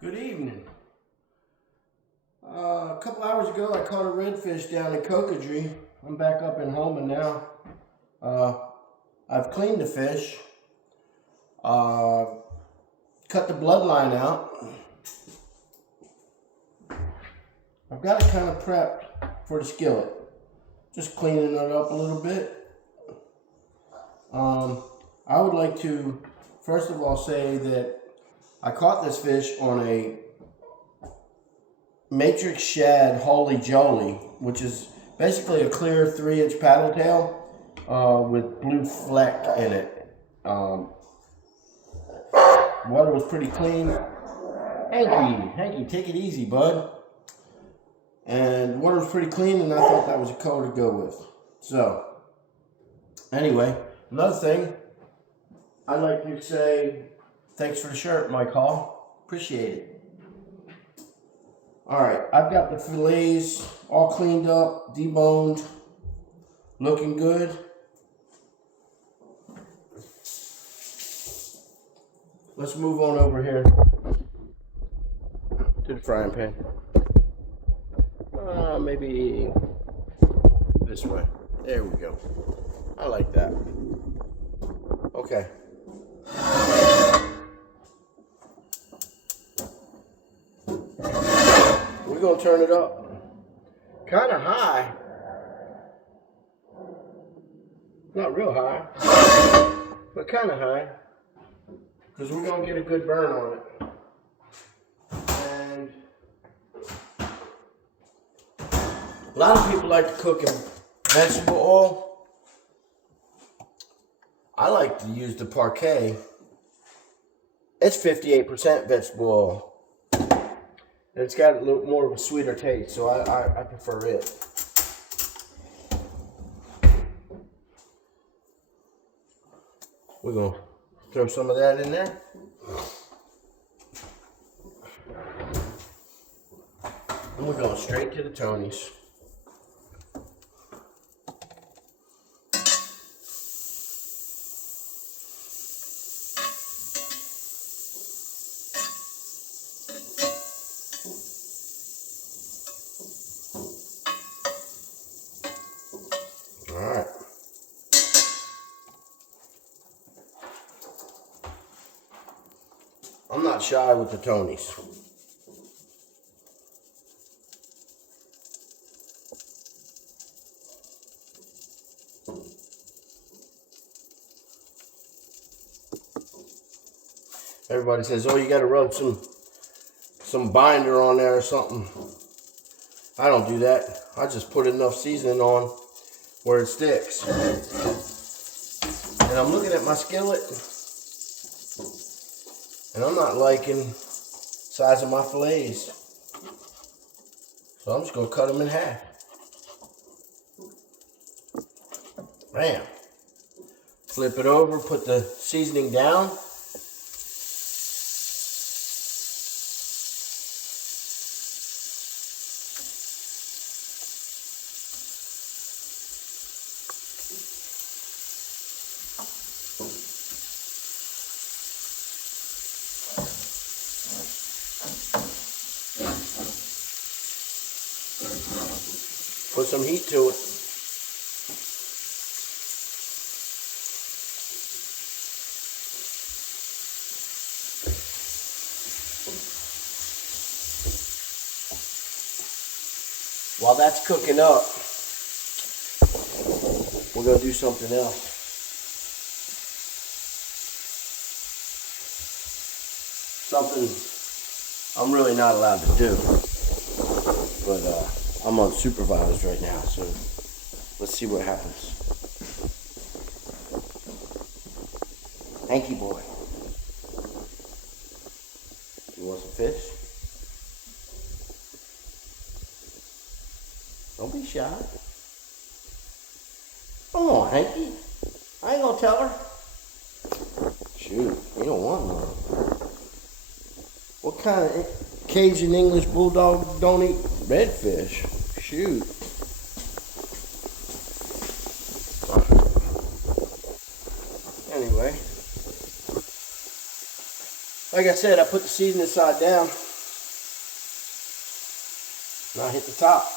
Good evening. A couple hours ago, I caught a redfish down in Cocodrie. I'm back up in Houma now. I've cleaned the fish, cut the bloodline out. I've got it kind of prepped for the skillet. Just cleaning it up a little bit. I would like to, first of all, say that I caught this fish on a matrix shad holy jolly, which is basically a clear 3-inch paddle tail with blue fleck in it. Water was pretty clean. Hanky, take it easy, bud. And water was pretty clean, and I thought that was a color to go with. So, anyway, another thing, I'd like to say thanks for the shirt, Mike Hall. Appreciate it. All right, I've got the fillets all cleaned up, deboned, looking good. Let's move on over here to the frying pan. Maybe this way. There we go. I like that. Okay. We're gonna turn it up kind of high. Not real high, but kind of high, because we're gonna get a good burn on it. And a lot of people like to cook in vegetable oil. I like to use the Parquet. It's 58% vegetable oil. And it's got a little more of a sweeter taste, so I prefer it. We're going to throw some of that in there. And we're going straight to the Tonys. Alright. I'm not shy with the Tonys. Everybody says, oh, you got to rub some binder on there or something. I don't do that. I just put enough seasoning on where it sticks. And I'm looking at my skillet, and I'm not liking the size of my fillets. So I'm just going to cut them in half. Bam. Flip it over, put the seasoning down. Put some heat to it. While that's cooking up, we're going to do something else. Something I'm really not allowed to do. But I'm unsupervised right now, so let's see what happens. Hanky boy. You want some fish? Don't be shy. Come on, Hanky. I ain't gonna tell her. Shoot, you don't want none. What kind of Cajun English bulldog don't eat redfish? Shoot. Anyway, like I said, I put the seasoning side down. And I hit the top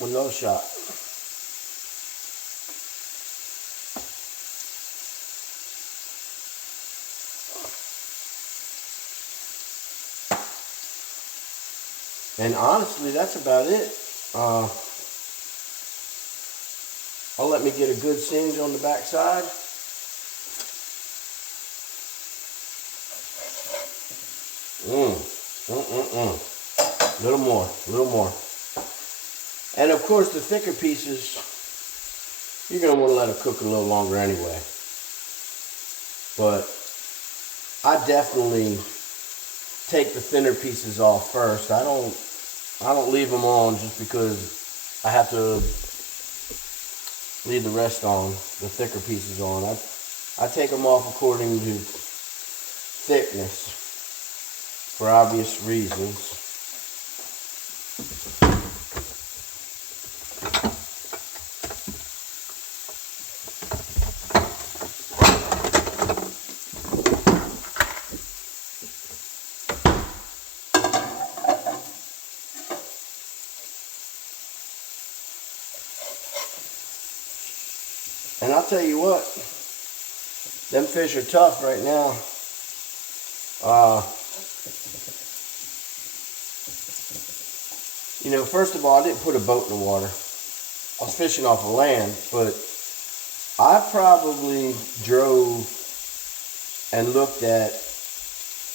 with another shot. And honestly, that's about it. I'll let me get a good singe on the back side. Little more, little more. And of course, the thicker pieces, you're gonna want to let it cook a little longer anyway. But I definitely take the thinner pieces off first. I don't leave them on just because I have to leave the rest on, the thicker pieces on. I take them off according to thickness for obvious reasons. And I'll tell you what, them fish are tough right now. You know, first of all, I didn't put a boat in the water. I was fishing off of land, but I probably drove and looked at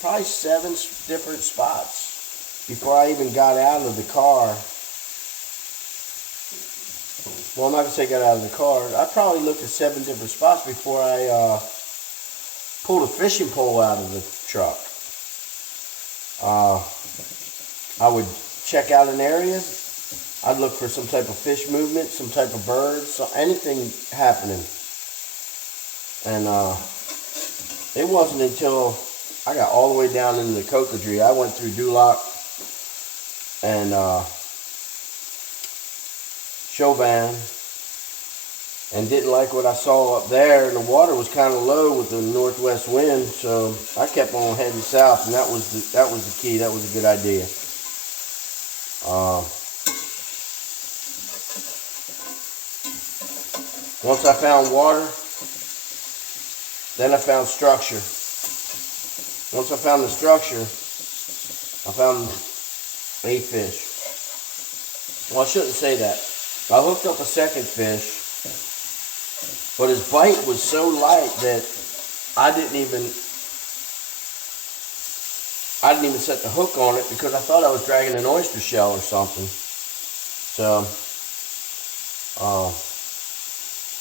probably 7 different spots before I even got out of the car. Well, I'm not going to say got out of the car. I probably looked at 7 different spots before I pulled a fishing pole out of the truck. I would check out an area. I'd look for some type of fish movement, some type of bird, so anything happening. And it wasn't until I got all the way down into the cocoa tree. I went through Duloc and Chauvin and didn't like what I saw up there, and the water was kind of low with the northwest wind, so I kept on heading south, and that was the key. That was a good idea. Once I found water, then I found structure. Once I found the structure, I found a fish. Well, I shouldn't say that. I hooked up a second fish, but his bite was so light that I didn't even set the hook on it because I thought I was dragging an oyster shell or something. So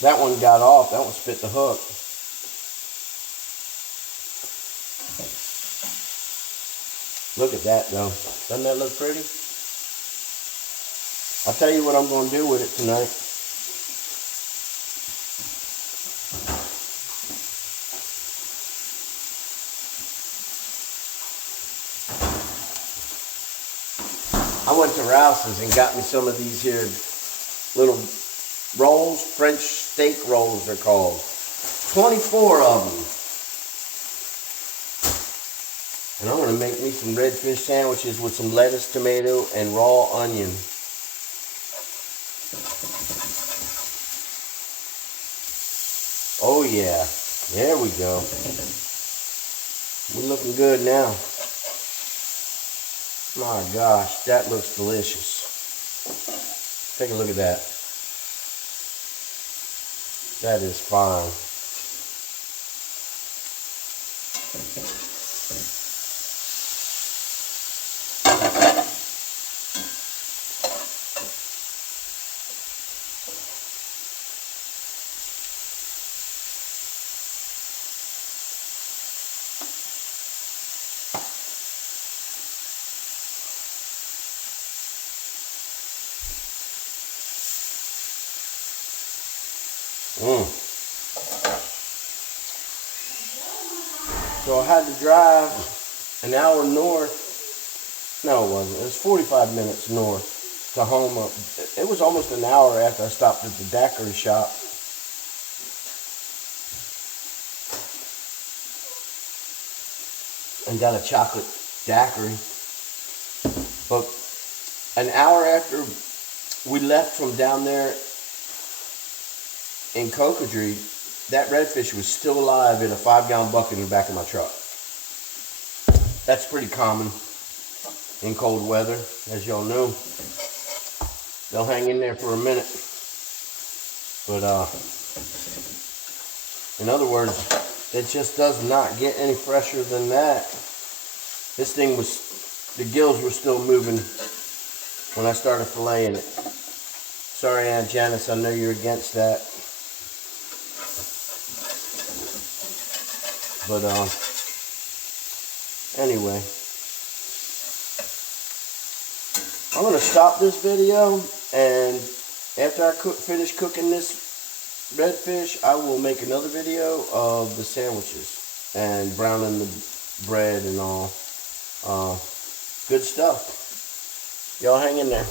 that one got off. That one spit the hook. Look at that though. Doesn't that look pretty? I'll tell you what I'm going to do with it tonight. I went to Rouse's and got me some of these here little rolls, French steak rolls they're called. 24 of them. And I'm going to make me some redfish sandwiches with some lettuce, tomato, and raw onion. Oh yeah, there we go. We're looking good now. My gosh, that looks delicious. Take a look at that. That is fine. So I had to drive an hour north. No, it wasn't. It was 45 minutes north to Houma. It was almost an hour after I stopped at the daiquiri shop. And got a chocolate daiquiri. But an hour after we left from down there in Cocodrie, that redfish was still alive in a 5-gallon bucket in the back of my truck. That's pretty common in cold weather, as y'all know. They'll hang in there for a minute. But in other words, it just does not get any fresher than that. This thing was, the gills were still moving when I started filleting it. Sorry, Aunt Janice, I know you're against that. But anyway, I'm gonna stop this video, and after I finish cooking this redfish, I will make another video of the sandwiches and browning the bread and all. Good stuff. Y'all hang in there.